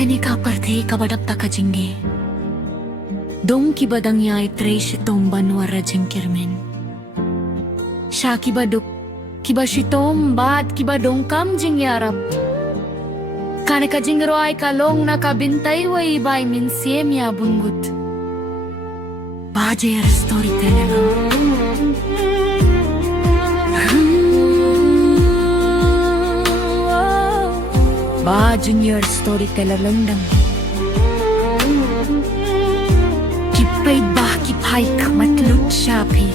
kani ka parte kabadap ta kajingge. Dong kibadang ya itre shitom banwara jingkirmen. Sha kibaduk kiba shitom bad kibadong kam jingyarap. Kane ka jingro ay kalong nakabintay way bay min siem ya bungut. Bajer storyteller. Ba junior storyteller landang. Kipay ba kipay kamatlut shapi.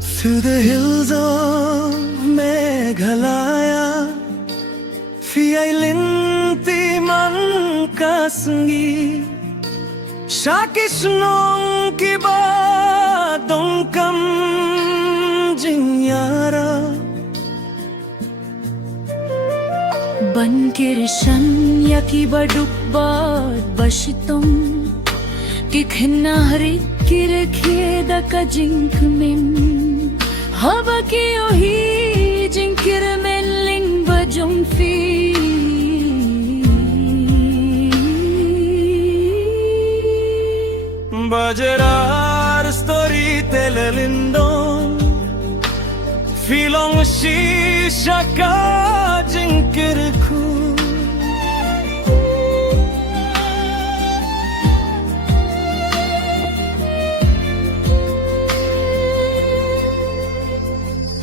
Through the hills of Meghalaya, Fiay linti man kasangi, Shakis nong kiba dongkam jingyara. Bankirishan yaki badukbad bashitong Kikna harit kire kheda ka jinkmim Haba ki ohi jinkir men ling bajong fi Bajerar storyteller lindong Filong shisha ka jinkirku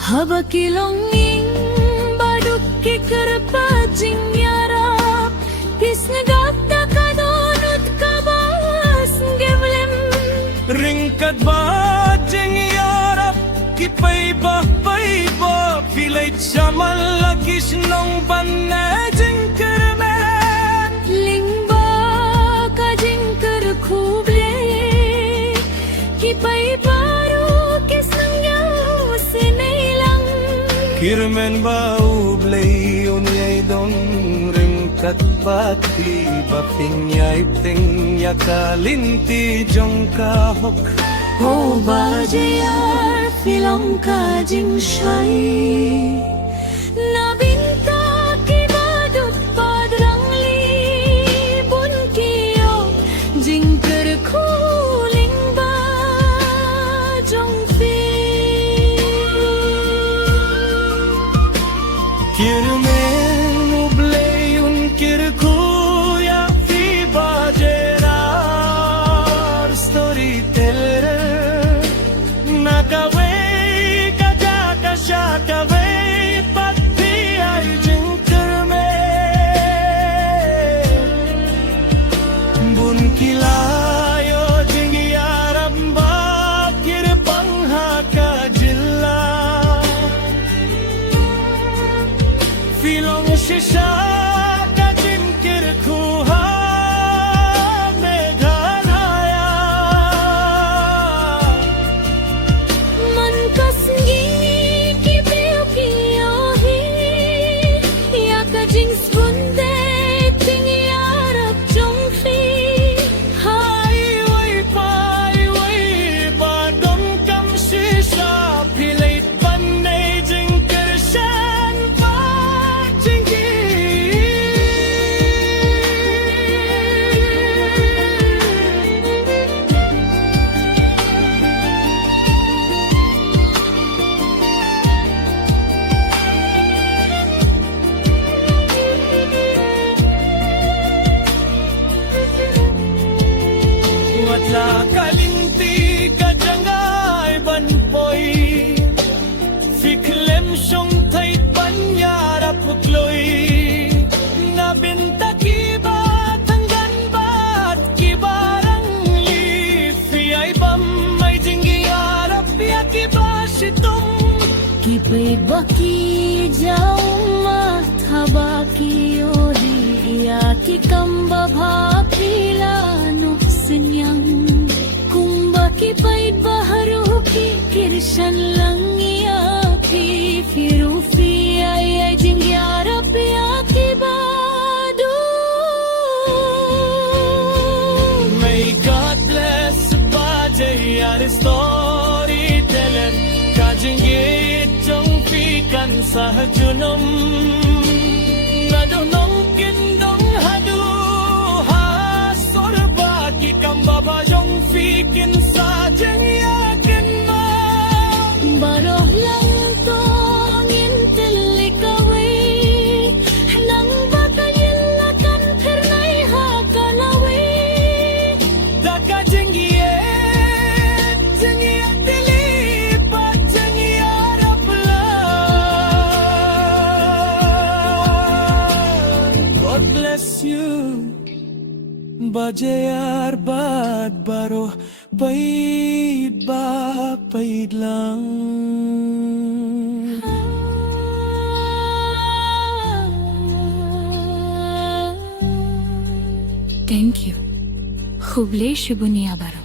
Haba kilonging baduk kikar pajing yarap Pisnagap da kadonut kabas gemlem Ringkat bajing yarap Kipay ba Filay chamal lakis nong banajing kermen Lingba ka jinkar khuble Kipay paru kisnang yaw sinailang Kirmen ba ublay unyay don ringkat bati Bapinyay ting yakalinti jong kahok Oh bajayar filong ka jing shay Nabinta ki badut padrang libun kiyo Jingkar kuling ba jong fi Kirmen ublay un kirkuya fi bajerar storyteller Nakaway kaja kasya kaway pati ay jingkerme Bun kilayo jingyarap bakir panghaka jilla Filong shisha ka jinkir kuha Meghalaya Man kasngi ki biyo kiyo hi Ya ka jing spunde ting yarap jong fi Highway pa dong kam shisha Pilay panay jingkir shan pa jingi Watla kalinti kajangay banpoy Fiklem syong tay panyarap ukloy Nabinta kiba tanggan bat kibarang li Fiyay bam may jingyarap ya kiba situm Kipay baki jaw mathaba ki ori Ya ki kamba bhapila no senyang Kumba kipay baharu ki kirshan lang ya ki Firu fi ay jingyarap ya ki badu May God bless Bajayar storyteller Kajingit jong pikan sa junum nong kindong hadu ha sorba ki kamba jong fikin sa jeng yakin ma Baroh lang tong intilikaway Nang bakayilakan pernay hakalaway Daka jengiyet dilipat jengiyarap lang God bless you Bajayar bad baro Paid ba paid lang Thank you. Huble Shibunia Baro.